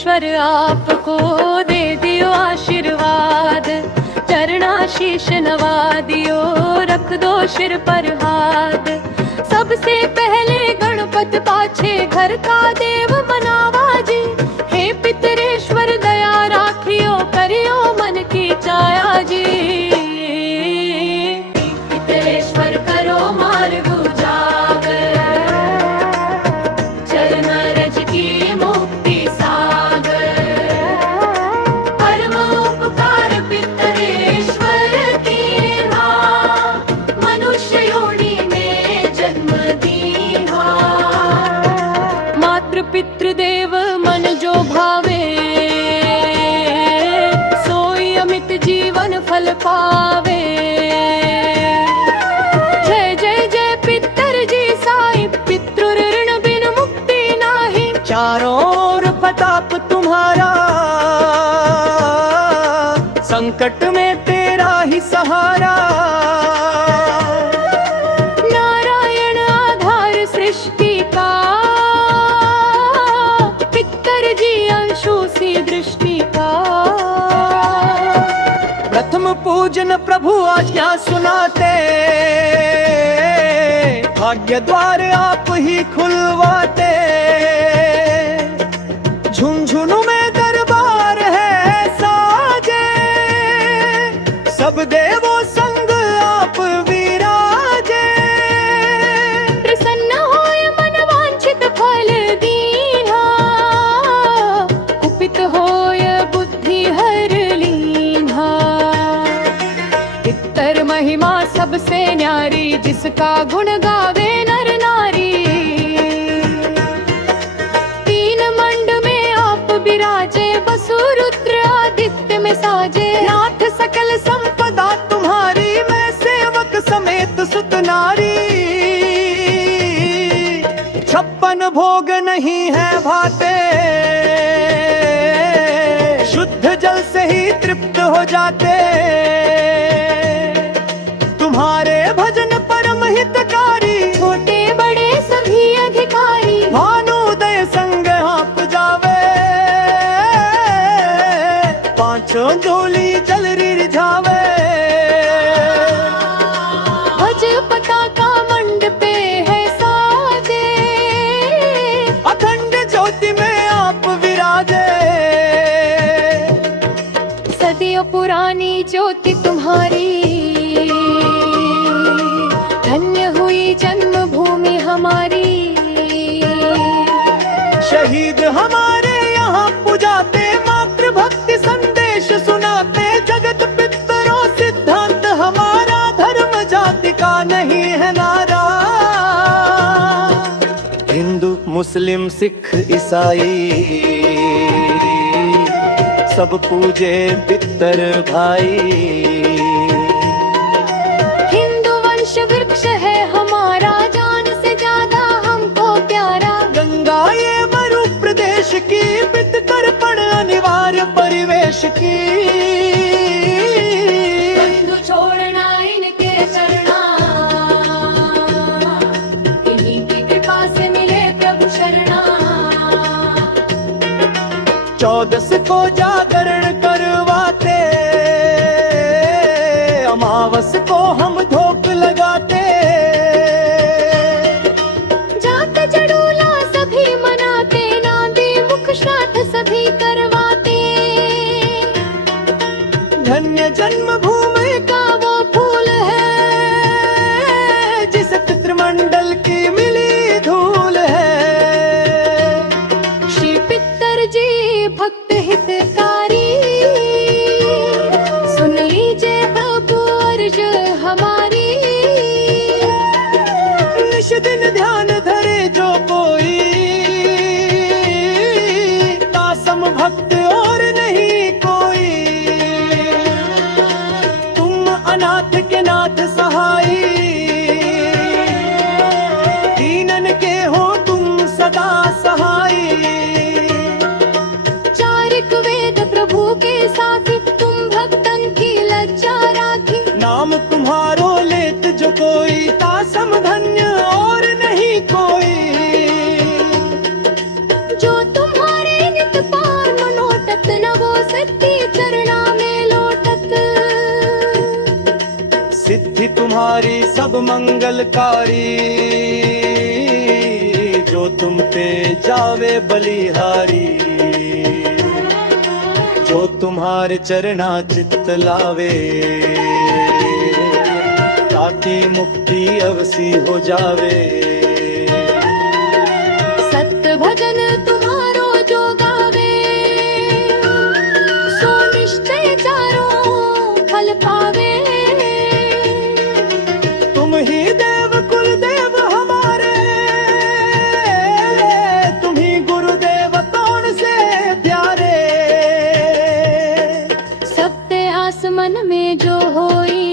पितरेश्वर आपको दे दियो आशीर्वाद, चरणाशीष नवा दियो, रख दो सिर पर हाथ। सबसे पहले गणपत पाछे घर का देव मनावा जी, हे पितरेश्वर दया राखियो, करियो मन की चाया जी। पितरेश्वर करो मार्ग उजागर, चरण रज की मुक्ति सागर। परम उपकार पितरेश्वर कीन्हा, मनुष्य योनि में जन्म दीन्हा। मातृ पितृदेव मन जो भावे, सोई अमित जीवन फल पावे। जय जय जय पितर जी साईं, पितृ ऋण बिन मुक्ति नाही। चारों ओर प्रताप तुम्हारा, संकट में तेरा ही सहारा। नारायण आधार सृष्टि का, पितर जी अंशु सी दृष्टि का। प्रथम पूजन प्रभु आज्ञा सुनाते, भाग्य द्वार आप ही खुलवाते। झुंझुनू में दरबार है साजे, सब देवों संग आप विराजे। प्रसन्न होय मन वांछित फल दीन्हा, कुपित होय बुद्धि हर लीन्हा। पितर महिमा सबसे न्यारी, जिसका गुण गावे नर नारी। तीन मंड में आप विराजे, बसु रुद्र आदित्य में साजे। नाथ सकल संपदा तुम्हारी, मैं सेवक समेत सुत नारी। 56 भोग नहीं है भाते, शुद्ध जल से ही तृप्त हो जाते। तुम्हारे भजन परम हितकारी, छोटे बड़े सभी अधिकारी। भानुदय संग आप जावे, पांचों डोली जल रिझावे। भज पताका मंडपे है साजे, अखंड ज्योति में आप विराजे। सदियों पुरानी ज्योति तुम्हारी, धन्य हुई जन्मभूमि हमारी। शहीद हमारे यहाँ पुजाते, मातृभक्ति संदेश सुनाते। जगत पितरों सिद्धांत हमारा, धर्म जाति का नहीं है नारा। हिंदू मुस्लिम सिख ईसाई, सब पूजे पितर भाई। हिंदू वंश वृक्ष है हमारा, जान से ज्यादा हमको प्यारा। गंगा ये मरु प्रदेश की, पित तर्पण अनिवार्य परिवेश की। बंधु छोड़ना इनके चरणा, इन्हीं की कृपा से मिले प्रभु शरणा। 14 को जागरण करवाते, अमावस को हम धोख लगाते। जात जड़ूला सभी मनाते, नांदी मुख श्राद्ध सभी करवाते। धन्य जन्मभूमि का वो फूल है, जिस पितृमंडल की मिली धूल है। श्री पितर जी भक्त हितकारी, सुन लीजिए प्रभु अर्ज हमारी। निश दिन ध्यान धरे जो कोई, तासम भक्त और नहीं कोई। तुम अनाथ के नाथ सहाई, दीनन के हो तुम सदा सहाई। चारिक वेद प्रभु के साथ, तुम भक्तन की लज्जा राखी। नाम तुम्हारो लेत जो कोई, तासम धन्य और नहीं कोई। जो तुम्हारे नित पार तुम्हारी सब मंगलकारी, जो तुम पे जावे बलिहारी, जो तुम्हारे चरणा चित्त लावे, ताकि मुक्ति अवसी हो जावे। सत्य भजन तुम्हारो जो गावे, सो निश्चय चारों फल पावे। तुम ही देव कुल देव हमारे, तुम ही गुरुदेव कौन से प्यारे। सबते आसमन में जो होई,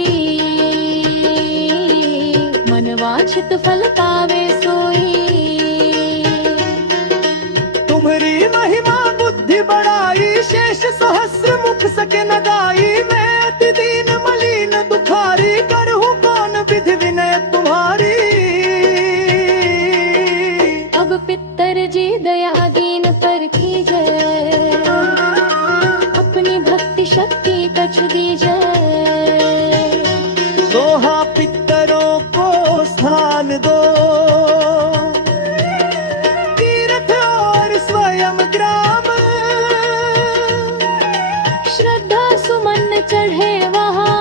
मन वांछित फल पावे सोई। तुम्हारी महिमा बुद्धि बढ़ाई, शेष सहस्र मुख सके न गाई। मैं अति दीन मलिन दुखारी, करहूँ कौन विधि विनय तुम्हारी। अब पितर जी दया दीन पर कीजे, अपनी भक्ति शक्ति कछ दीजे। दोहा पितरों को स्थान दो, तीर्थ और स्वयं ग्राम। श्रद्धा सुमन चढ़े वहाँ,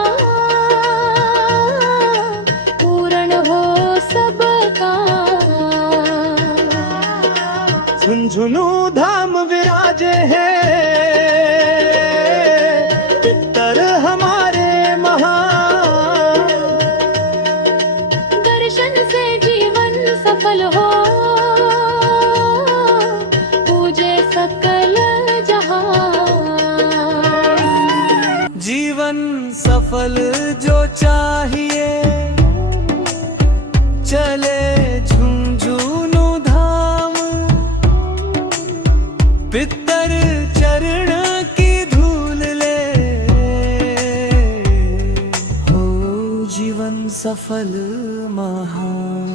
पूर्ण हो सब काम। झुंझुनू धाम विराजे हैं पितर हमारे महान। दर्शन से जीवन सफल हो, पूजे सकल जहां। जीवन सफल जो चाहिए, चले झुंझुनू धाम। पितर चरण की धूल ले, हो जीवन सफल महान।